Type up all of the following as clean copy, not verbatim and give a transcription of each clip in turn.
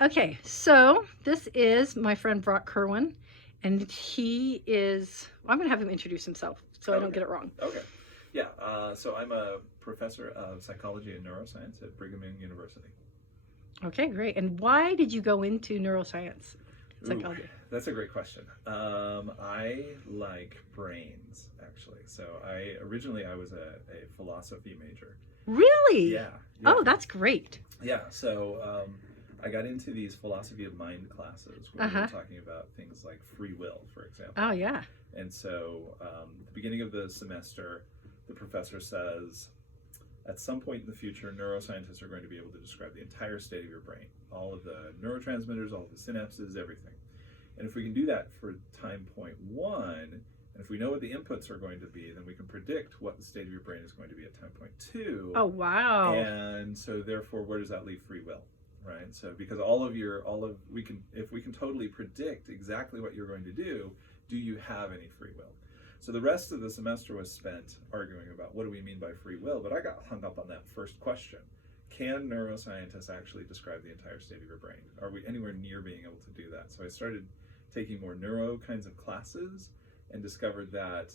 Okay, so this is my friend Brock Kirwan, and he is, well, I'm going to have him introduce himself so I don't Okay. get it wrong. Okay. Yeah. So I'm a professor of psychology and neuroscience at Brigham Young University. Okay, great. And why did you go into neuroscience, Ooh, psychology? that's a great question. I like brains actually. So I was a philosophy major. Really? Yeah. Yeah. Oh, that's great. Yeah. So I got into these philosophy of mind classes where we were Uh-huh. talking about things like free will, for example. Oh, yeah. And so, at the beginning of the semester, the professor says, at some point in the future, neuroscientists are going to be able to describe the entire state of your brain, all of the neurotransmitters, all of the synapses, everything. And if we can do that for time point one, and if we know what the inputs are going to be, then we can predict what the state of your brain is going to be at time point two. Oh, wow. And so, therefore, where does that leave free will? Right. So, because we can, if we can totally predict exactly what you're going to do you have any free will? So the rest of the semester was spent arguing about what do we mean by free will, but I got hung up on that first question. Can neuroscientists actually describe the entire state of your brain? Are we anywhere near being able to do that? So I started taking more neuro kinds of classes and discovered that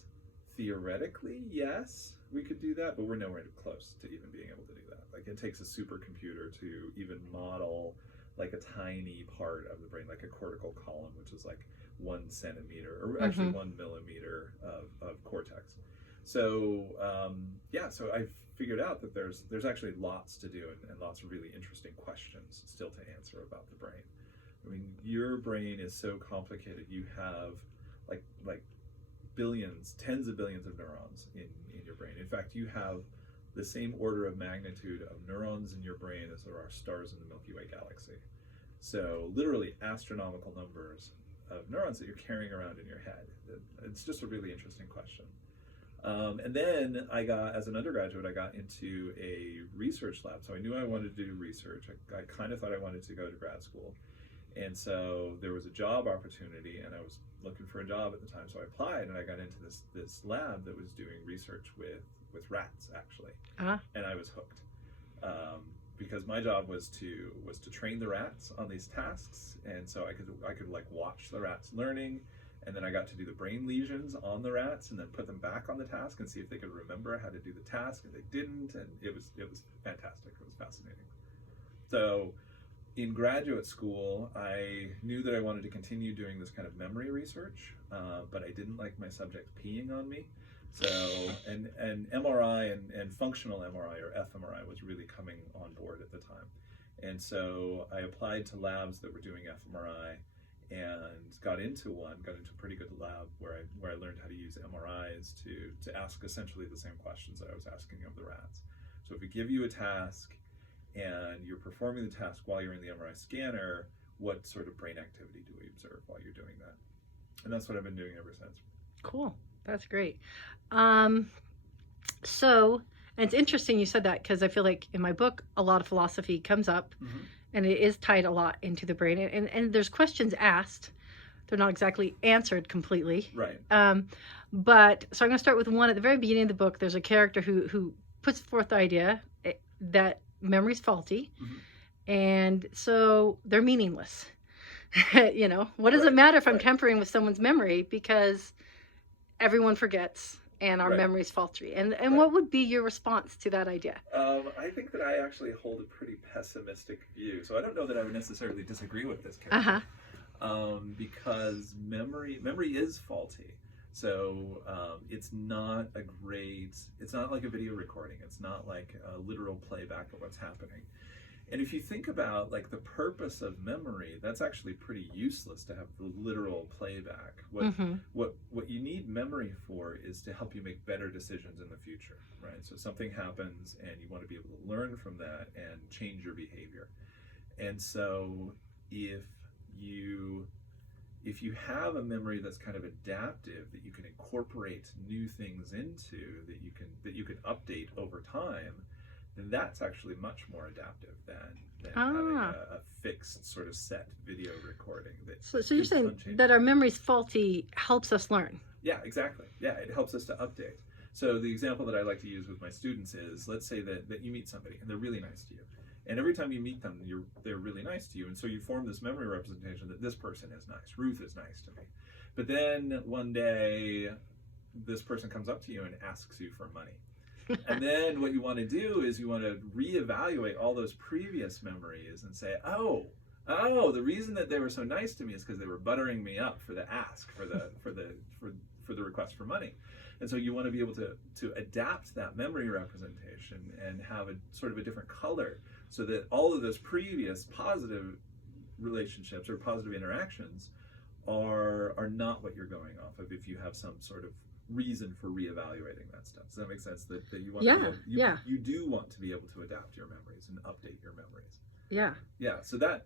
theoretically, yes, we could do that, but we're nowhere close to even being able to do that. Like it takes a supercomputer to even model like a tiny part of the brain, like a cortical column, which is like 1 centimeter, or actually Mm-hmm. 1 millimeter of cortex. So yeah, so I figured out that there's actually lots to do and lots of really interesting questions still to answer about the brain. I mean, your brain is so complicated. You have like billions, tens of billions of neurons in your brain. In fact, you have the same order of magnitude of neurons in your brain as there are stars in the Milky Way galaxy. So literally astronomical numbers of neurons that you're carrying around in your head. It's just a really interesting question. And then as an undergraduate, I got into a research lab. So I knew I wanted to do research. I kind of thought I wanted to go to grad school. And so there was a job opportunity, and I was looking for a job at the time. So I applied, and I got into this lab that was doing research with rats, actually. Uh-huh. And I was hooked. Because my job was to train the rats on these tasks, and so I could like watch the rats learning, and then I got to do the brain lesions on the rats, and then put them back on the task and see if they could remember how to do the task, and they didn't, and it was fantastic. It was fascinating. So in graduate school, I knew that I wanted to continue doing this kind of memory research, but I didn't like my subject peeing on me. So, and MRI and functional MRI or fMRI was really coming on board at the time. And so I applied to labs that were doing fMRI and got into a pretty good lab where I learned how to use MRIs to ask essentially the same questions that I was asking of the rats. So if we give you a task and you're performing the task while you're in the MRI scanner, what sort of brain activity do we observe while you're doing that? And that's what I've been doing ever since. Cool. That's great. Um, so, and it's interesting you said that because I feel like in my book, a lot of philosophy comes up Mm-hmm. and it is tied a lot into the brain. And there's questions asked, they're not exactly answered completely. Right. But so I'm going to start with one at the very beginning of the book. There's a character who puts forth the idea that memory's faulty. Mm-hmm. And so they're meaningless. What does it Right. matter if I'm Right. tampering with someone's memory? Because everyone forgets and our Right. memory's faulty. And Right. what would be your response to that idea? I think that I actually hold a pretty pessimistic view, so I don't know that I would necessarily disagree with this Uh character. huh. Because memory is faulty. So it's not like a video recording. It's not like a literal playback of what's happening. And if you think about like the purpose of memory, that's actually pretty useless to have the literal playback. Mm-hmm. What you need memory for is to help you make better decisions in the future, right? So something happens and you want to be able to learn from that and change your behavior. And so if you if you have a memory that's kind of adaptive, that you can incorporate new things into, that you can update over time, then that's actually much more adaptive than having a fixed sort of set video recording that So you're is saying unchanging. that our memory's faulty helps us learn? Yeah, exactly. Yeah, it helps us to update. So the example that I like to use with my students is, let's say that you meet somebody and they're really nice to you, And every time you meet them, they're really nice to you. And so you form this memory representation that this person is nice. Ruth is nice to me. But then one day, this person comes up to you and asks you for money. And then what you want to do is you want to reevaluate all those previous memories and say, oh, the reason that they were so nice to me is because they were buttering me up for the ask, for the request for money. And so you want to be able to adapt that memory representation and have a sort of a different color, so that all of those previous positive relationships or positive interactions are not what you're going off of if you have some sort of reason for reevaluating that stuff. Does that make sense? That you want to be able, you do want to be able to adapt your memories and update your memories. Yeah. Yeah. So that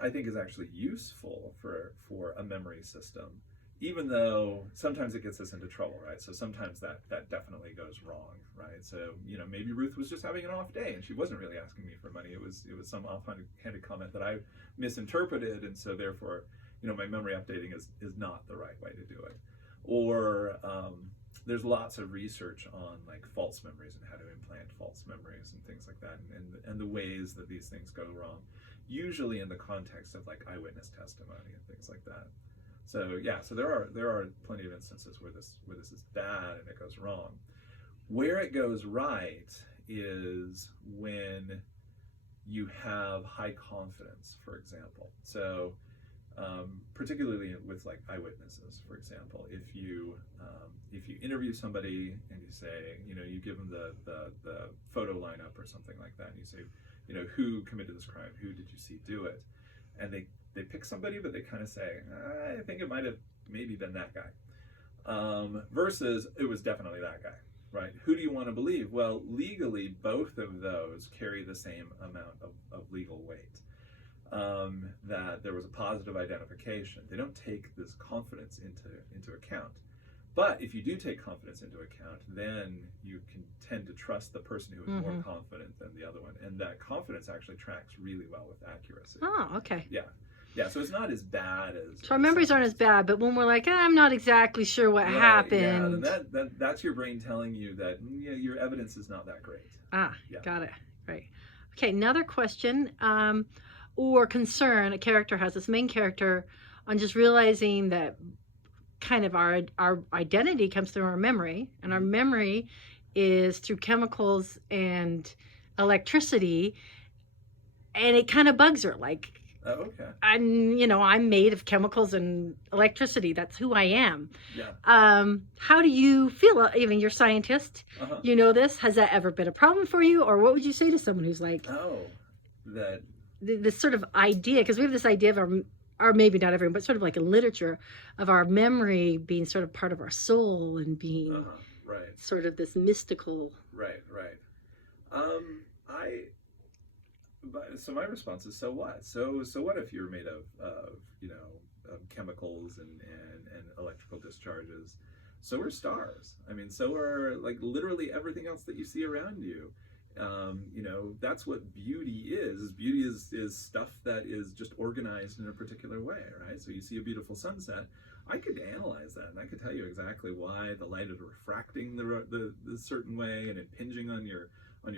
I think is actually useful for a memory system, even though sometimes it gets us into trouble, right? So sometimes that definitely goes wrong, right? So, maybe Ruth was just having an off day and she wasn't really asking me for money. It was some offhanded comment that I misinterpreted, and so therefore, my memory updating is not the right way to do it. Or there's lots of research on like false memories and how to implant false memories and things like that, and the ways that these things go wrong, usually in the context of like eyewitness testimony and things like that. So so there are plenty of instances where this is bad and it goes wrong. Where it goes right is when you have high confidence, for example. So particularly with like eyewitnesses, for example, if you interview somebody and you say, you give them the photo lineup or something like that, and you say, who committed this crime, who did you see do it, and they pick somebody, but they kind of say, I think it might have maybe been that guy, versus it was definitely that guy, right? Who do you want to believe? Well, legally, both of those carry the same amount of legal weight. That there was a positive identification. They don't take this confidence into account. But if you do take confidence into account, then you can tend to trust the person who is more confident than the other one. And that confidence actually tracks really well with accuracy. Oh, okay. Yeah, so it's not as bad as... So our memories aren't as bad, but when we're like, I'm not exactly sure what happened. Yeah, that's your brain telling you that your evidence is not that great. Got it. Right. Okay, another question or concern a character has, this main character, on just realizing that kind of our identity comes through our memory, and our memory is through chemicals and electricity, and it kind of bugs her, like, oh, okay. I'm made of chemicals and electricity. That's who I am. Yeah. How do you feel? Even you're a scientist, you know this. Has that ever been a problem for you, or what would you say to someone who's like, that this sort of idea? Because we have this idea of or maybe not everyone, but sort of like in literature, of our memory being sort of part of our soul and being sort of this mystical. Right. So my response is, so what? So what if you're made of chemicals and electrical discharges? So are stars. I mean, so are like literally everything else that you see around you. That's what beauty is. Beauty is stuff that is just organized in a particular way, right? So you see a beautiful sunset. I could analyze that, and I could tell you exactly why the light is refracting the certain way and impinging on your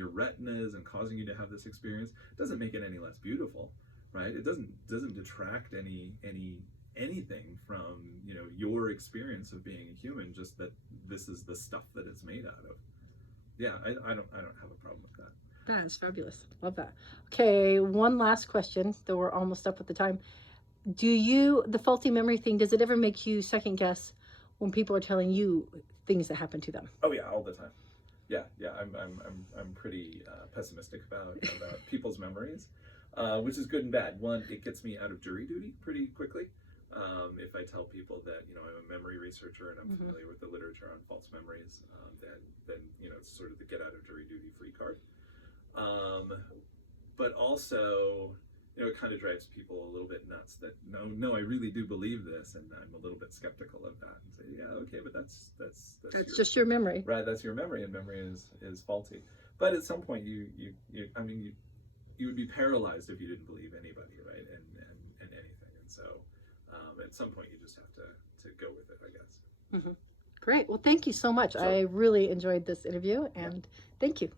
retinas and causing you to have this experience. It doesn't make it any less beautiful, right? It doesn't detract anything from your experience of being a human. Just that this is the stuff that it's made out of. Yeah, I don't have a problem with that. That is fabulous. Love that. Okay, one last question, though we're almost up with the time. The faulty memory thing, does it ever make you second guess when people are telling you things that happen to them? Oh yeah, all the time. Yeah. I'm pretty pessimistic about people's memories, which is good and bad. One, it gets me out of jury duty pretty quickly. If I tell people that I'm a memory researcher and I'm familiar with the literature on false memories, then it's sort of the get out of jury duty free card. But also, it kind of drives people a little bit nuts that no, I really do believe this, and I'm a little bit skeptical of that, and say, yeah, okay, but that's just your memory, right? That's your memory, and memory is faulty. But at some point, you would be paralyzed if you didn't believe anybody, right? And anything, and so at some point, you just have to go with it, I guess. Great. Well, thank you so much. I really enjoyed this interview, and thank you.